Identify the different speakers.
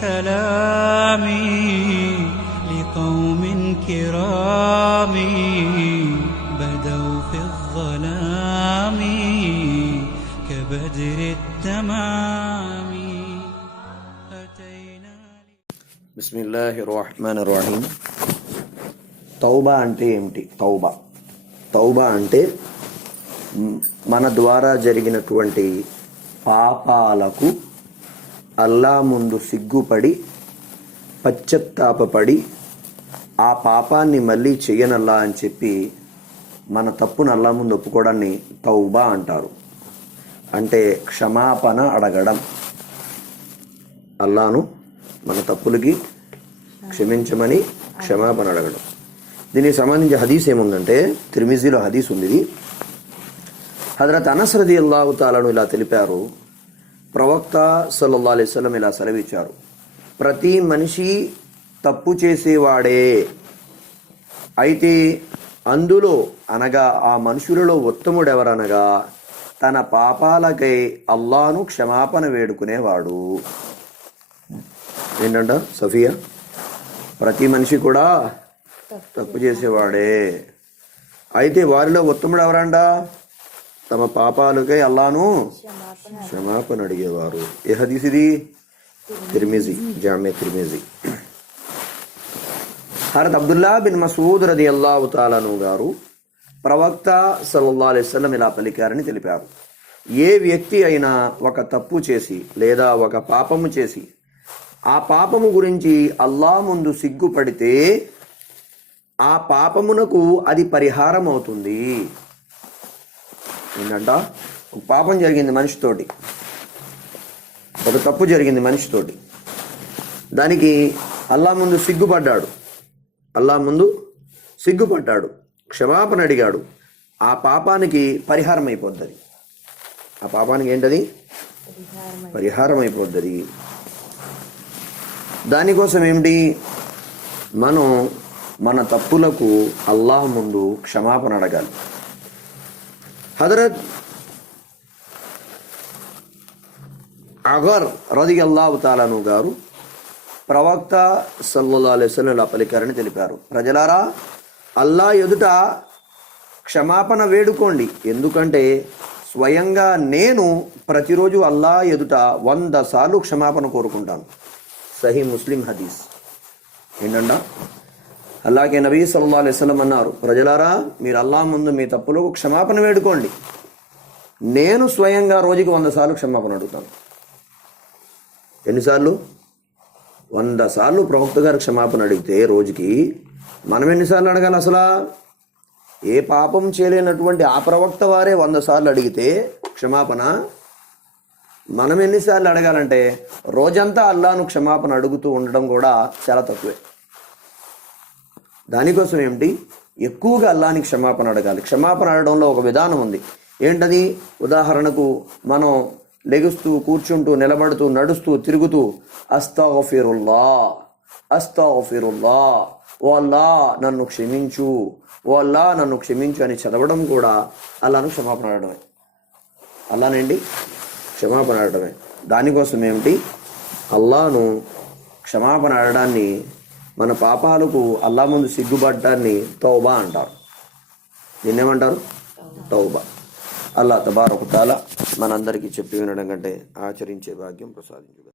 Speaker 1: سلامي لقوم كرام بدوا في الظلام كبدر التمام أتينا
Speaker 2: బిస్మిల్లాహి రహమాన్ రహీం తౌబా అంటే ఏమిటి తౌబా తౌబా అంటే మ్, మన ద్వారా జరిగినటువంటి పాపాలకు అల్లా ముందు సిగ్గుపడి పశ్చత్తాపపడి ఆ పాపాన్ని మళ్ళీ చెయ్యనల్లా అని చెప్పి మన తప్పును అల్లా ముందు ఒప్పుకోవడాన్ని తౌబా అంటారు. అంటే క్షమాపణ అడగడం. అల్లాను మన తప్పులకి క్షమించమని క్షమాపణ అడగడం. దీనికి సంబంధించి హదీస్ ఏముందంటే తిరుమిజీలో హదీస్ ఉంది ఇది. హజరత్ అనసరది అల్లాహు తాలను ఇలా తెలిపారు ప్రవక్త సల్లల్లా అలైస్లం ఇలా సెలవిచ్చారు. ప్రతి మనిషి తప్పు చేసేవాడే. అయితే అందులో అనగా ఆ మనుషులలో ఉత్తముడెవరనగా తన పాపాలకై అల్లాను క్షమాపణ వేడుకునేవాడు. ఏంటంట సఫియా? ప్రతి మనిషి కూడా తప్పు చేసేవాడే. అయితే వారిలో ఉత్తముడు ఎవరండా తమ పాపాలకై అల్లాను క్షమాపణ అడిగేవారు. ఏ హదీస్ ఇది? తిరిమిజి జామే తిరిమిజి. హరత్ అబ్దుల్లా బిన్ మసూద్ రది అల్లాహు తాలను గారు ప్రవక్త సల్లల్లా అలైవల్లం ఇలా పలికారని తెలిపారు. ఏ వ్యక్తి అయినా ఒక తప్పు చేసి లేదా ఒక పాపము చేసి ఆ పాపము గురించి అల్లా ముందు సిగ్గుపడితే ఆ పాపమునకు అది పరిహారం అవుతుంది ఏంటంట? ఒక పాపం జరిగింది మనిషితోటి. ఒక తప్పు జరిగింది మనిషితోటి. దానికి అల్లా ముందు సిగ్గుపడ్డాడు. అల్లా ముందు సిగ్గుపడ్డాడు. క్షమాపణ అడిగాడు. ఆ పాపానికి పరిహారం అయిపోద్ది ఆ పాపానికి ఏంటది? పరిహారం అయిపోద్ది దానికోసం ఏమిటి? మనం మన తప్పులకు అల్లాహ్ ముందు క్షమాపణ అడగాలి. హజరత్ అగర్ రది అల్లాహు తాలాను గారు ప్రవక్త సల్లల్లా అలైవలం పలికారని తెలిపారు. ప్రజలారా అల్లా ఎదుట క్షమాపణ వేడుకోండి. ఎందుకంటే స్వయంగా నేను ప్రతిరోజు అల్లా ఎదుట వంద సార్లు క్షమాపణ కోరుకుంటాను. సహీ ముస్లిం హదీస్. ఏంటంట అలాగే నబీ సల్లా అలైస్లం అన్నారు ప్రజలారా మీరు అల్లా ముందు మీ తప్పులకు క్షమాపణ వేడుకోండి. నేను స్వయంగా రోజుకి వంద సార్లు క్షమాపణ అడుగుతాను. ఎన్నిసార్లు? వంద సార్లు ప్రవక్త గారు క్షమాపణ అడిగితే రోజుకి మనం ఎన్నిసార్లు అడగాలి అసలు? ఏ పాపం చేయలేనటువంటి ఆ ప్రవక్త వారే వంద సార్లు అడిగితే క్షమాపణ మనం ఎన్నిసార్లు అడగాలంటే రోజంతా అల్లాను క్షమాపణ అడుగుతూ ఉండడం కూడా చాలా తక్కువే. దానికోసం ఏమిటి? ఎక్కువగా అల్లాని క్షమాపణ అడగాలి. క్షమాపణ అడగడంలో ఒక విధానం ఉంది. ఏంటది? ఉదాహరణకు మనం లెగుస్తూ కూర్చుంటూ నిలబడుతూ నడుస్తూ తిరుగుతూ అస్తాఫిరుల్లా అస్తాఫిరుల్లా ఓ అల్లా నన్ను క్షమించు ఓ అల్లా నన్ను క్షమించు అని చదవడం కూడా అల్లాను క్షమాపణ అడగడమే. అల్లానండి క్షమాపణ అడగడమే. దానికోసం ఏమిటి? అల్లాను క్షమాపణ అడడాన్ని మన పాపాలకు అల్లా ముందు సిగ్గుపడ్డాన్ని తౌబా అంటారు. దీన్నేమంటారు? తౌబా. అల్లా తబారకు మనందరికీ చెప్పి వినడం కంటే ఆచరించే భాగ్యం ప్రసాదించుగా.